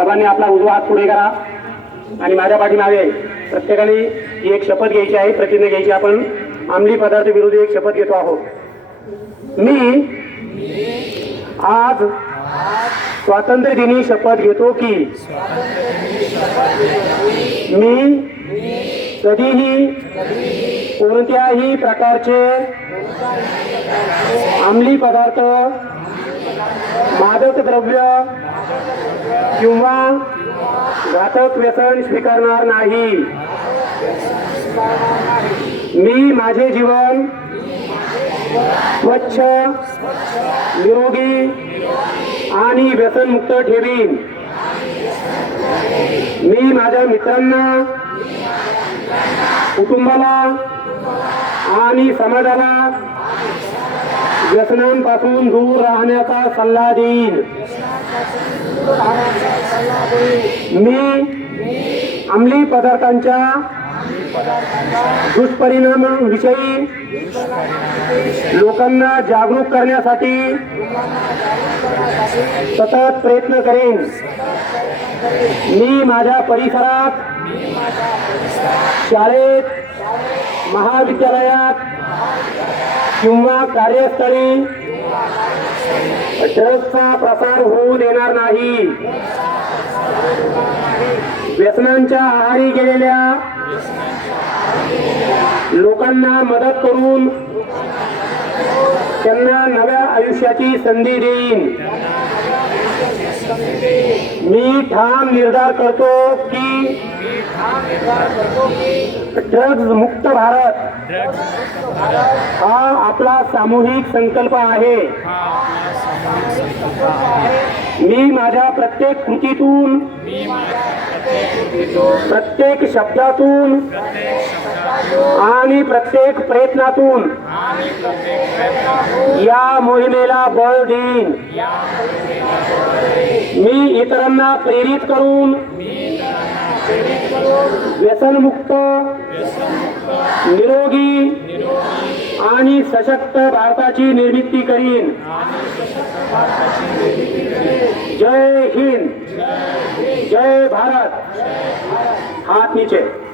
सर्वांनी आपला उजवा हात पुढे करा आणि माझ्या पाठीमागे प्रत्येकाने ही एक शपथ घ्यायची आहे, प्रतिज्ञा घ्यायची. आपण अंमली पदार्थ विरोधी एक शपथ घेतो आहोत. मी आज स्वातंत्र्य दिनी शपथ घेतो की मी कधीही कोणत्याही प्रकारचे अंमली पदार्थ, मादक द्रव्य किंवा घातक व्यसन स्वीकारणार नाही. मी माझे जीवन स्वच्छ, निरोगी आणि व्यसनमुक्त ठेवीन. मी माझ्या मित्रांना, कुटुंबाला आणि समाजाला व्यसनांपासून दूर राहण्याचा सल्ला देईन. मी अंमली पदार्थांच्या दुष्परिणामांविषयी लोकांना जागरूक करण्यासाठी सतत प्रयत्न करेन. मी माझ्या परिसरात, शाळेत, महाविद्यालयात किंवा कार्यस्थळी ड्रग्सचा प्रसार होऊ देणार नाही. व्यसनांच्या आहारी गेलेल्या लोकांना मदत करून त्यांना नव्या आयुष्याची संधी देईन. मी ठाम निर्धार करतो की ड्रग्स मुक्त भारत हा आपला सामूहिक संकल्प आहे. मी माझ्या प्रत्येक कृतीतून, प्रत्येक शब्दातून आणि प्रत्येक प्रयत्नातून या मोहिमेला बळ देईन. मी इतरांना प्रेरित करून व्यसनमुक्त, निरोगी आणि सशक्त भारताची निर्मिती करीन. जय हिंद, जय भारत. हात नीचे.